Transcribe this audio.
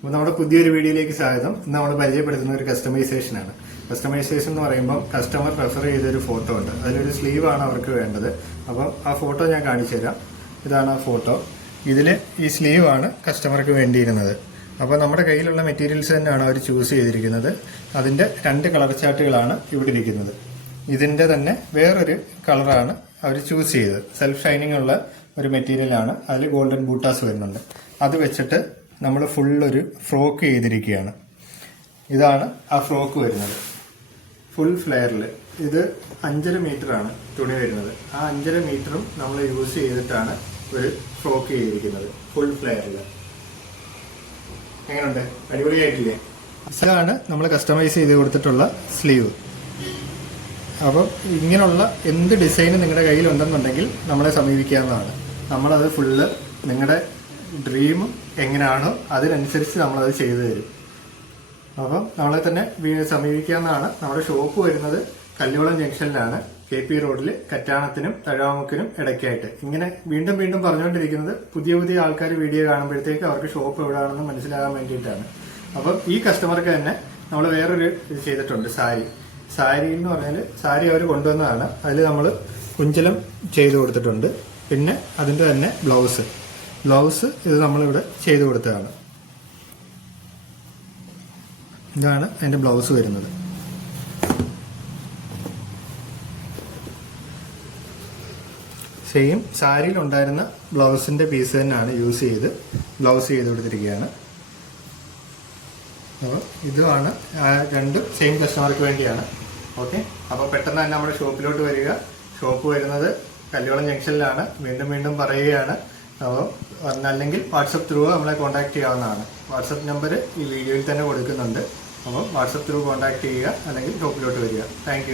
അപ്പോൾ നമ്മുടെ പുതിയൊരു വീഡിയോയിലേക്ക് സ്വാഗതം. ഇന്ന് നമ്മൾ പരിചയപ്പെടുത്തുന്ന ഒരു കസ്റ്റമൈസേഷൻ ആണ്. കസ്റ്റമൈസേഷൻ എന്ന് പറയുമ്പോൾ കസ്റ്റമർ റെഫർ ചെയ്തൊരു ഫോട്ടോ ഉണ്ട്. അതിലൊരു സ്ലീവ് ആണ് അവർക്ക് വേണ്ടത്. അപ്പോൾ ആ ഫോട്ടോ ഞാൻ കാണിച്ചു തരാം. ഇതാണ് ആ ഫോട്ടോ. ഇതിൽ ഈ സ്ലീവ് ആണ് കസ്റ്റമർക്ക് വേണ്ടിയിരുന്നത്. അപ്പോൾ നമ്മുടെ കയ്യിലുള്ള മെറ്റീരിയൽസ് തന്നെയാണ് അവർ ചൂസ് ചെയ്തിരിക്കുന്നത്. അതിന്റെ 2 കളർ ചാർട്ടുകളാണ് ഇവിടെ ഇരിക്കുന്നത്. ഇതിന്റെ തന്നെ വേറൊരു കളറാണ് അവർ ചൂസ് ചെയ്തത്. സെൽഫ് ഷൈനിങ് ഉള്ള ഒരു മെറ്റീരിയലാണ്. അതിൽ ഗോൾഡൻ ബൂട്ടാസ് വരുന്നുണ്ട്. അത് വെച്ചിട്ട് നമ്മൾ ഫുൾ ഒരു ഫ്രോക്ക് ചെയ്തിരിക്കുകയാണ്. ഇതാണ് ആ ഫ്രോക്ക് വരുന്നത്. ഫുൾ ഫ്ലെയറിൽ ഇത് 5.5 മീറ്ററാണ് തുണി വരുന്നത്. ആ 5.5 മീറ്ററും നമ്മൾ യൂസ് ചെയ്തിട്ടാണ് ഒരു ഫ്രോക്ക് ചെയ്തിരിക്കുന്നത് ഫുൾ ഫ്ലെയറിൽ. എങ്ങനെയുണ്ട്? അടിപൊളിയായിട്ടില്ലേ? ഇതാണ് നമ്മൾ കസ്റ്റമൈസ് ചെയ്ത് കൊടുത്തിട്ടുള്ള സ്ലീവ്. അപ്പം ഇങ്ങനെയുള്ള എന്ത് ഡിസൈൻ നിങ്ങളുടെ കയ്യിലുണ്ടെന്നുണ്ടെങ്കിൽ നമ്മളെ സമീപിക്കാവുന്നതാണ്. നമ്മളത് ഫുള്ള് നിങ്ങളുടെ ഡ്രീം എങ്ങനെയാണോ അതിനനുസരിച്ച് നമ്മളത് ചെയ്തു തരും. അപ്പം നമ്മളെ തന്നെ സമീപിക്കാവുന്നതാണ്. നമ്മുടെ ഷോപ്പ് വരുന്നത് കല്യോളം ജംഗ്ഷനിലാണ്, KP റോഡിൽ, കറ്റാണത്തിനും തഴാമുക്കിനും ഇടയ്ക്കായിട്ട്. ഇങ്ങനെ വീണ്ടും വീണ്ടും പറഞ്ഞുകൊണ്ടിരിക്കുന്നത് പുതിയ ആൾക്കാർ വീഡിയോ കാണുമ്പോഴത്തേക്ക് അവർക്ക് ഷോപ്പ് എവിടെയാണെന്ന് മനസ്സിലാകാൻ വേണ്ടിയിട്ടാണ്. അപ്പം ഈ കസ്റ്റമർക്ക് തന്നെ നമ്മൾ വേറൊരു ഇത് ചെയ്തിട്ടുണ്ട്. സാരി എന്ന് പറഞ്ഞാൽ സാരി അവർ കൊണ്ടുവന്നതാണ്. അതിൽ നമ്മൾ കുഞ്ചലം ചെയ്തു കൊടുത്തിട്ടുണ്ട്. പിന്നെ അതിന്റെ തന്നെ ബ്ലൗസ് ഇത് നമ്മളിവിടെ ചെയ്തു കൊടുത്തതാണ്. ഇതാണ് അതിന്റെ ബ്ലൗസ് വരുന്നത്. സെയിം സാരിയിൽ ഉണ്ടായിരുന്ന ബ്ലൗസിന്റെ പീസ് തന്നെയാണ് യൂസ് ചെയ്ത് ബ്ലൗസ് ചെയ്ത് കൊടുത്തിരിക്കുകയാണ്. അപ്പോൾ ഇതുമാണ് രണ്ടും സെയിം കസ്റ്റമർക്ക് വേണ്ടിയാണ്. ഓക്കെ, അപ്പോൾ പെട്ടെന്ന് തന്നെ നമ്മുടെ ഷോപ്പിലോട്ട് വരിക. ഷോപ്പ് വരുന്നത് കല്യോളം ജംഗ്ഷനിലാണ്. വീണ്ടും പറയുകയാണ്. അപ്പോൾ അല്ലെങ്കിൽ വാട്സപ്പ് ത്രൂ നമ്മളെ കോൺടാക്ട് ചെയ്യാവുന്നതാണ്. വാട്സപ്പ് നമ്പർ ഈ വീഡിയോയിൽ തന്നെ കൊടുക്കുന്നുണ്ട്. അപ്പോൾ വാട്സപ്പ് ത്രൂ കോൺടാക്ട് ചെയ്യുക, അല്ലെങ്കിൽ ഷോപ്പിലോട്ട് വരിക. താങ്ക്